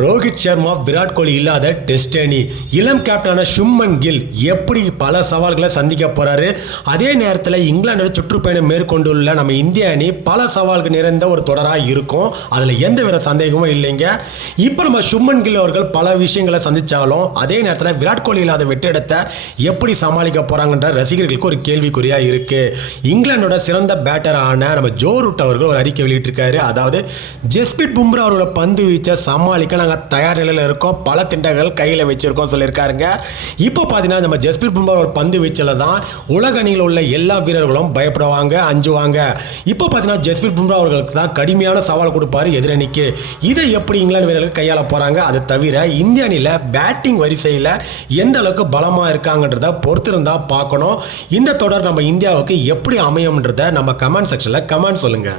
ரோஹித் சர்மா விராட் கோலி இல்லாத டெஸ்ட் அணி இளம் கேப்டனான சுப்மன் கில் எப்படி பல சவால்களை சந்திக்க போறாரு. அதே நேரத்தில் இங்கிலாந்து சுற்றுப்பயணம் மேற்கொண்டுள்ள நம்ம இந்திய அணி பல சவால்கள் நிறைந்த ஒரு தொடராக இருக்கும். அதில் எந்த வித சந்தேகமும் இல்லைங்க. இப்போ நம்ம சுப்மன் கில் அவர்கள் பல விஷயங்களை சந்திச்சாலும் அதே நேரத்தில் விராட் கோலி இல்லாத வெற்றிடத்தை எப்படி சமாளிக்க போறாங்கன்ற ரசிகர்களுக்கு ஒரு கேள்விக்குறியா இருக்கு. இங்கிலாந்தோட சிறந்த பேட்டரான நம்ம ஜோ ரூட் அவர்கள் ஒரு அறிக்கை வெளியிட்டிருக்காரு. அதாவது ஜஸ்பிரிட் பும்ரா அவரோட பந்து வீச்சை சமாளிக்க நாங்கள் தயார் நிலையில் இருக்கோம், பல திட்டங்கள் கையில் வச்சிருக்கோம் சொல்லியிருக்காருங்க. இப்போ பார்த்தீங்கன்னா நம்ம ஜஸ்பிரிட் பும்ரா ஒரு பந்து வீச்சில் தான் உலக அணியில் உள்ள எல்லா வீரர்களும் பயப்படுவாங்க, அஞ்சுவாங்க. இப்போ பார்த்தீங்கன்னா ஜஸ்பிரிட் பும்ரா அவர்களுக்கு தான் கடுமையான சவால் கொடுப்பாரு எதிரணிக்கு. இதை எப்படி இங்கிலாந்து வீரர்களுக்கு கையாள போறாங்க. அது தவிர இந்திய அணியில் பேட்டிங் வரிசையில் எந்த அளவுக்கு பலமாக இருக்காங்கன்றத பொறுத்திருந்தா பார்க்கணும். இந்த தொடர் நம்ம இந்தியாவுக்கு எப்படி அமையும்ன்றத நம்ம கமெண்ட் செக்ஷனில் கமெண்ட் சொல்லுங்க.